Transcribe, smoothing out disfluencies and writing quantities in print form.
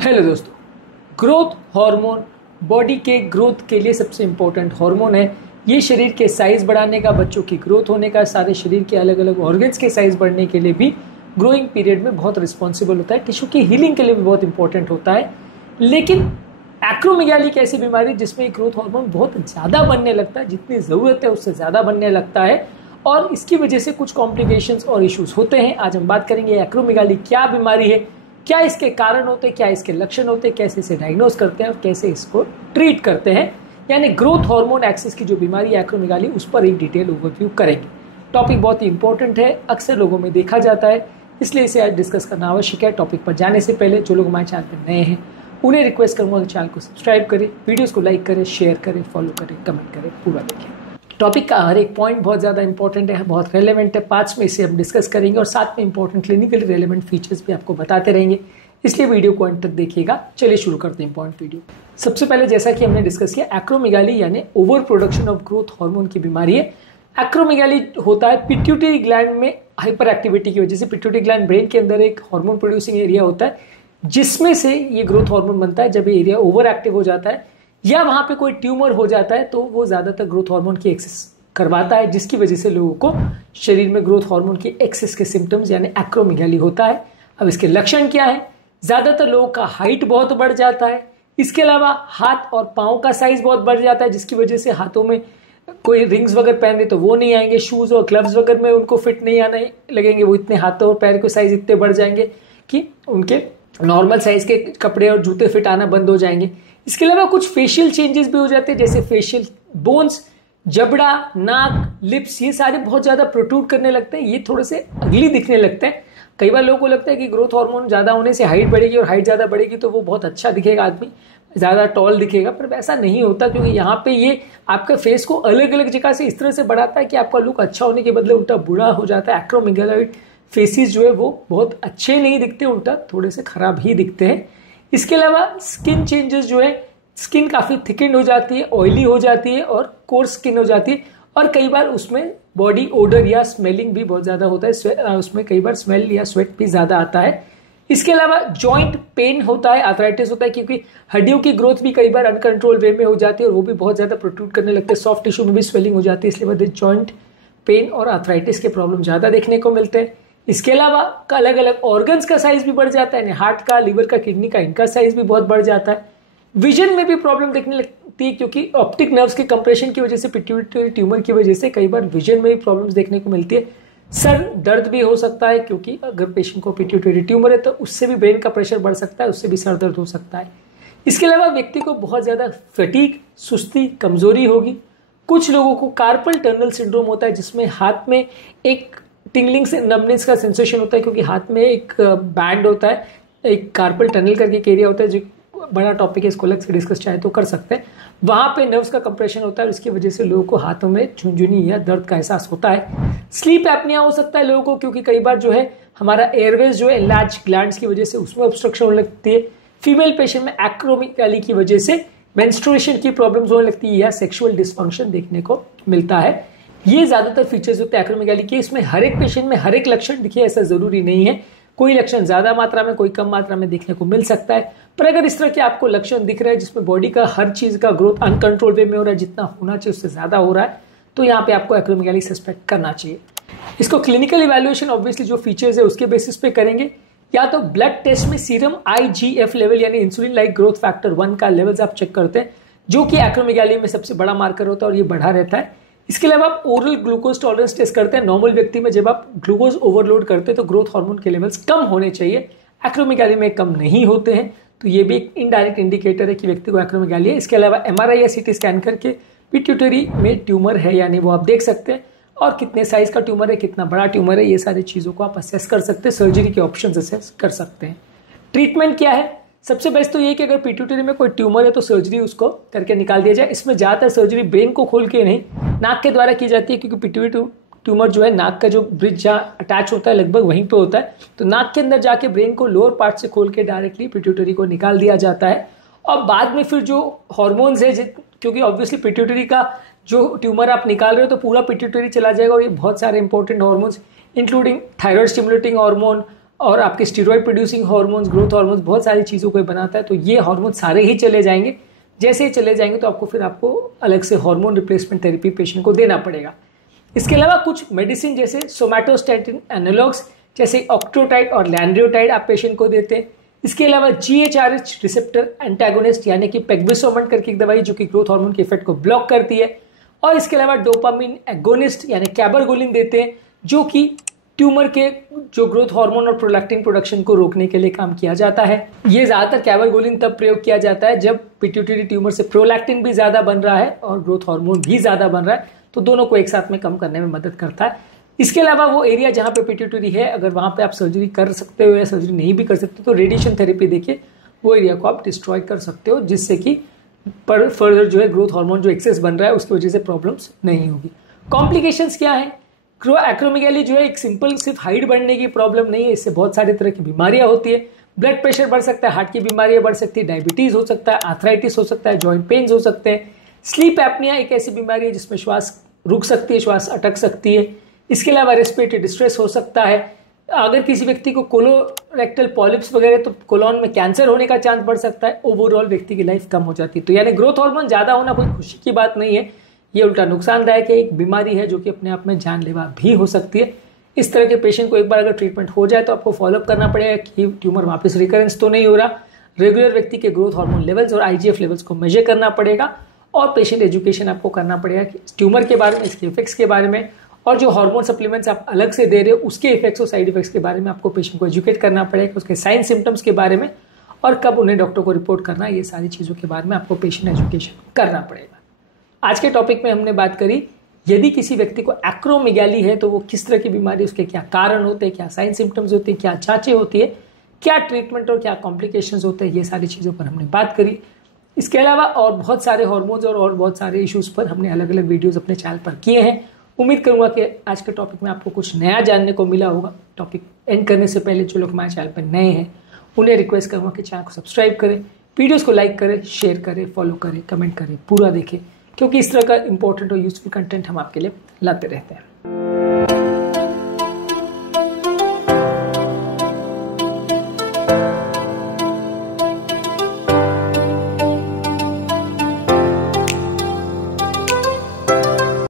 Hello दोस्तों, growth hormone body के growth के लिए सबसे इम्पोर्टेंट हार्मोन है। ये शरीर के साइज बढ़ाने का, बच्चों की ग्रोथ होने का, सारे शरीर के अलग अलग ऑर्गन्स के साइज बढ़ने के लिए भी ग्रोइंग पीरियड में बहुत रिस्पॉन्सिबल होता है। टिश्यू की हीलिंग के लिए भी बहुत इंपॉर्टेंट होता है। लेकिन एक्रोमेगाली एक ऐसी बीमारी जिसमें ग्रोथ हार्मोन बहुत ज़्यादा बनने लगता है, जितनी ज़रूरत है उससे ज़्यादा बनने लगता है और इसकी वजह से कुछ कॉम्प्लिकेशंस और इश्यूज होते हैं। आज हम बात करेंगे एक्रोमेगाली क्या बीमारी है, क्या इसके कारण होते हैं, क्या इसके लक्षण होते हैं, कैसे इसे डायग्नोज करते हैं और कैसे इसको ट्रीट करते हैं। यानी ग्रोथ हार्मोन एक्सिस की जो बीमारी है एक्रोमेगाली, उस पर एक डिटेल ओवरव्यू करेंगे। टॉपिक बहुत ही इंपॉर्टेंट है, अक्सर लोगों में देखा जाता है, इसलिए इसे आज डिस्कस करना आवश्यक है। टॉपिक पर जाने से पहले जो लोग हमारे चैनल पर नए हैं उन्हें रिक्वेस्ट करूँगा कि चैनल को सब्सक्राइब करें, वीडियोज़ को लाइक करें, शेयर करें, फॉलो करें, कमेंट करें, पूरा देखें। टॉपिक का हर एक पॉइंट बहुत ज़्यादा इंपॉर्टेंट है, बहुत रेलेवेंट है। 5 में इसे हम डिस्कस करेंगे और साथ में इंपॉर्टेंट क्लिनिकली रेलेवेंट फीचर्स भी आपको बताते रहेंगे, इसलिए वीडियो को अंत तक देखिएगा। चलिए शुरू करते हैं पॉइंट वीडियो। सबसे पहले जैसा कि हमने डिस्कस किया, एक्रोमेगाली यानी over production of growth hormone की बीमारी है। एक्रोमेगाली होता है पिट्यूटरी ग्लैंड में हाइपर एक्टिविटी की वजह से। पिट्यूटरी ग्लैंड ब्रेन के अंदर एक हार्मोन प्रोड्यूसिंग एरिया होता है जिसमें से ये ग्रोथ हार्मोन बनता है। जब ये एरिया ओवर एक्टिव हो जाता है या वहां पे कोई ट्यूमर हो जाता है तो वो ज्यादातर ग्रोथ हार्मोन की एक्सेस करवाता है, जिसकी वजह से लोगों को शरीर में ग्रोथ हार्मोन की एक्सेस के सिम्टम्स यानी एक्रोमेगाली होता है। अब इसके लक्षण क्या है? ज्यादातर लोगों का हाइट बहुत बढ़ जाता है। इसके अलावा हाथ और पाँव का साइज बहुत बढ़ जाता है, जिसकी वजह से हाथों में कोई रिंग्स वगैरह पहने तो वो नहीं आएंगे, शूज और ग्लव्स वगैरह में उनको फिट नहीं आने लगेंगे, वो इतने हाथों और पैर के साइज इतने बढ़ जाएंगे कि उनके नॉर्मल साइज के कपड़े और जूते फिट आना बंद हो जाएंगे। इसके अलावा कुछ फेशियल चेंजेस भी हो जाते हैं, जैसे फेशियल बोन्स, जबड़ा, नाक, लिप्स, ये सारे बहुत ज्यादा प्रोट्रूड करने लगते हैं, ये थोड़े से अगली दिखने लगते हैं। कई बार लोगों को लगता है कि ग्रोथ हार्मोन ज्यादा होने से हाइट बढ़ेगी और हाइट ज्यादा बढ़ेगी तो वो बहुत अच्छा दिखेगा, आदमी ज्यादा टॉल दिखेगा, पर वैसा नहीं होता, क्योंकि यहाँ पे ये आपका फेस को अलग अलग जगह से इस तरह से बढ़ाता है कि आपका लुक अच्छा होने के बदले उल्टा बुरा हो जाता है। एक्रोमेगालॉइड फेसेस जो है वो बहुत अच्छे नहीं दिखते, उल्टा थोड़े से खराब ही दिखते हैं। इसके अलावा स्किन चेंजेस जो है, स्किन काफी थिकन हो जाती है, ऑयली हो जाती है और कोर्स स्किन हो जाती है और कई बार उसमें बॉडी ओडर या स्मेलिंग भी बहुत ज्यादा होता है, उसमें कई बार स्मेल या स्वेट भी ज्यादा आता है। इसके अलावा जॉइंट पेन होता है, आर्थराइटिस होता है, क्योंकि हड्डियों की ग्रोथ भी कई बार अनकंट्रोल वे में हो जाती है और वो भी बहुत ज्यादा प्रोट्रूड करने लगते हैं। सॉफ्ट टिश्यू में भी स्वेलिंग हो जाती है, इसलिए वजह जॉइंट पेन और आर्थराइटिस के प्रॉब्लम ज्यादा देखने को मिलते हैं। इसके अलावा अलग अलग ऑर्गन्स का साइज भी बढ़ जाता है, हार्ट का, लिवर का, किडनी का, इनका साइज भी बहुत बढ़ जाता है। विजन में भी प्रॉब्लम देखने लगती है, क्योंकि ऑप्टिक नर्व्स के कंप्रेशन की वजह से, पिट्यूटरी ट्यूमर की वजह से कई बार विजन में भी प्रॉब्लम्स देखने को मिलती है। सर दर्द भी हो सकता है, क्योंकि अगर पेशेंट को पिट्यूटरी ट्यूमर है तो उससे भी ब्रेन का प्रेशर बढ़ सकता है, उससे भी सर दर्द हो सकता है। इसके अलावा व्यक्ति को बहुत ज्यादा फटीग, सुस्ती, कमजोरी होगी। कुछ लोगों को कार्पल टनल सिंड्रोम होता है, जिसमें हाथ में एक टिंगलिंग से नमनेस का सेंसेशन होता है, क्योंकि हाथ में एक बैंड होता है, एक कार्पल टनल करके एक एरिया होता है, जो बड़ा टॉपिक है, इसको अलग से डिस्कस चाहे तो कर सकते हैं। वहां पे नर्व्स का कंप्रेशन होता है और इसकी वजह से लोगों को हाथों में झुनझुनी या दर्द का एहसास होता है। स्लीप एपनिया हो सकता है लोगों को, क्योंकि कई बार जो है हमारा एयरवेज जो है एनलार्ज ग्लैंड्स की वजह से उसमें ऑब्स्ट्रक्शन होने लगती है। फीमेल पेशेंट में एक्रोमेगाली की वजह से मेंस्ट्रुएशन की प्रॉब्लम्स होने लगती है या सेक्सुअल डिसफंक्शन देखने को मिलता है। ये ज्यादातर फीचर्स होते हैं एक्रोमेगाली के। इसमें हर एक पेशेंट में हर एक लक्षण दिखे ऐसा जरूरी नहीं है, कोई लक्षण ज्यादा मात्रा में, कोई कम मात्रा में देखने को मिल सकता है। पर अगर इस तरह के आपको लक्षण दिख रहे हैं जिसमें बॉडी का हर चीज का ग्रोथ अनकंट्रोल वे में हो रहा है, जितना होना चाहिए उससे ज्यादा हो रहा है, तो यहाँ पे आपको एक्रोमेगाली सस्पेक्ट करना चाहिए। इसको क्लिनिकल इवैल्यूएशन ऑब्वियसली जो फीचर्स है उसके बेसिस पे करेंगे। या तो ब्लड टेस्ट में सीरम IGF लेवल यानी इंसुलिन लाइक ग्रोथ फैक्टर 1 का लेवल्स आप चेक करते हैं, जो कि एक्रोमेगाली में सबसे बड़ा मार्कर होता है और ये बढ़ा रहता है। इसके अलावा आप ओरल ग्लूकोज टॉलरेंस टेस्ट करते हैं। नॉर्मल व्यक्ति में जब आप ग्लूकोज ओवरलोड करते हैं तो ग्रोथ हार्मोन के लेवल्स कम होने चाहिए, एक्रोमेगाली में कम नहीं होते हैं, तो ये भी एक इनडायरेक्ट इंडिकेटर है कि व्यक्ति को एक्रोमेगाली है। इसके अलावा MRI या CT स्कैन करके पिट्यूटरी में ट्यूमर है यानी वो आप देख सकते हैं, और कितने साइज का ट्यूमर है, कितना बड़ा ट्यूमर है, ये सारी चीज़ों को आप असेस कर सकते हैं, सर्जरी के ऑप्शन असेस कर सकते हैं। ट्रीटमेंट क्या है? सबसे बेस्ट तो ये कि अगर पिट्यूटरी में कोई ट्यूमर है तो सर्जरी उसको करके निकाल दिया जाए। इसमें ज़्यादातर सर्जरी ब्रेन को खोल के नहीं, नाक के द्वारा की जाती है, क्योंकि पिट्यूटरी ट्यूमर जो है नाक का जो ब्रिज जहाँ अटैच होता है लगभग वहीं पे होता है, तो नाक के अंदर जाके ब्रेन को लोअर पार्ट से खोल के डायरेक्टली पिट्यूटरी को निकाल दिया जाता है। और बाद में फिर जो हॉर्मोन्स है, क्योंकि ऑब्वियसली पिट्यूटरी का जो ट्यूमर आप निकाल रहे हो तो पूरा पिट्यूटरी चला जाएगा और ये बहुत सारे important hormones including thyroid stimulating hormone, और आपके steroid producing hormones, growth hormones, बहुत सारी चीज़ों को बनाता है। तो ये हार्मोन सारे ही चले जाएंगे। जैसे ही चले जाएंगे तो आपको अलग से हार्मोन रिप्लेसमेंट थेरेपी पेशेंट को देना पड़ेगा। इसके अलावा कुछ मेडिसिन जैसे सोमैटोस्टैटिन एनालॉग्स जैसे ऑक्ट्रोटाइड और लैंड्रियोटाइड आप पेशेंट को देते हैं। इसके अलावा GHRH रिसेप्टर एंटागोनिस्ट यानी कि पेग्विसोमन करके एक दवाई जो कि ग्रोथ हार्मोन के इफेक्ट को ब्लॉक करती है। और इसके अलावा डोपामिन एगोनिस्ट यानी कैबरगोलिन देते हैं जो कि ट्यूमर के जो ग्रोथ हार्मोन और प्रोलैक्टिन प्रोडक्शन को रोकने के लिए काम किया जाता है। ये ज़्यादातर कैबरगोलिन तब प्रयोग किया जाता है जब पिट्यूटरी ट्यूमर से प्रोलैक्टिन भी ज़्यादा बन रहा है और ग्रोथ हार्मोन भी ज़्यादा बन रहा है, तो दोनों को एक साथ में कम करने में मदद करता है। इसके अलावा वो एरिया जहाँ पे पिट्यूटरी है, अगर वहाँ पे आप सर्जरी कर सकते हो या सर्जरी नहीं भी कर सकते तो रेडिएशन थेरेपी देके वो एरिया को आप डिस्ट्रॉय कर सकते हो, जिससे कि पर फर्दर जो है ग्रोथ हार्मोन जो एक्सेस बन रहा है उसकी वजह से प्रॉब्लम्स नहीं होगी। कॉम्प्लिकेशंस क्या है? एक्रोमेगाली जो है एक सिंपल सिर्फ हाइट बढ़ने की प्रॉब्लम नहीं है, इससे बहुत सारी तरह की बीमारियां होती है। ब्लड प्रेशर बढ़ सकता है, हार्ट की बीमारियां बढ़ सकती है, डायबिटीज हो सकता है, आर्थराइटिस हो सकता है, जॉइंट पेन्स हो सकते हैं। स्लीप एपनिया एक ऐसी बीमारी है जिसमें श्वास रुक सकती है, श्वास अटक सकती है। इसके अलावा रेस्पिरेटरी डिस्ट्रेस हो सकता है। अगर किसी व्यक्ति को कोलोरेक्टल पॉलिप्स वगैरह तो कोलोन में कैंसर होने का चांस बढ़ सकता है। ओवरऑल व्यक्ति की लाइफ कम हो जाती है। तो यानी ग्रोथ हार्मोन ज़्यादा होना कोई खुशी की बात नहीं है, ये उल्टा नुकसानदायक है, एक बीमारी है जो कि अपने आप में जानलेवा भी हो सकती है। इस तरह के पेशेंट को एक बार अगर ट्रीटमेंट हो जाए तो आपको फॉलोअप करना पड़ेगा कि ट्यूमर वापस रिकरेंस तो नहीं हो रहा। रेगुलर व्यक्ति के ग्रोथ हार्मोन लेवल्स और IGF लेवल्स को मेजर करना पड़ेगा और पेशेंट एजुकेशन आपको करना पड़ेगा कि ट्यूमर के बारे में, इसके इफेक्ट्स के बारे में, और जो हार्मोन सप्लीमेंट्स आप अलग से दे रहे हो उसके इफेक्ट्स और साइड इफेक्ट्स के बारे में आपको पेशेंट को एजुकेट करना पड़ेगा, उसके साइन सिम्टम्स के बारे में और कब उन्हें डॉक्टर को रिपोर्ट करना, ये सारी चीज़ों के बारे में आपको पेशेंट एजुकेशन करना पड़ेगा। आज के टॉपिक में हमने बात करी यदि किसी व्यक्ति को एक्रोमेगाली है तो वो किस तरह की बीमारी, उसके क्या कारण होते हैं, क्या साइन सिम्टम्स होते हैं, क्या जांचें होती है, क्या ट्रीटमेंट और क्या कॉम्प्लिकेशंस होते हैं, ये सारी चीज़ों पर हमने बात करी। इसके अलावा और बहुत सारे हार्मोन्स और बहुत सारे इश्यूज़ पर हमने अलग अलग वीडियोज़ अपने चैनल पर किए हैं। उम्मीद करूंगा कि आज के टॉपिक में आपको कुछ नया जानने को मिला होगा। टॉपिक एंड करने से पहले जो लोग हमारे चैनल पर नए हैं उन्हें रिक्वेस्ट करूंगा कि चैनल को सब्सक्राइब करें, वीडियोस को लाइक करें, शेयर करें, फॉलो करें, कमेंट करें, पूरा देखें, क्योंकि इस तरह का इंपॉर्टेंट और यूजफुल कंटेंट हम आपके लिए लाते रहते हैं।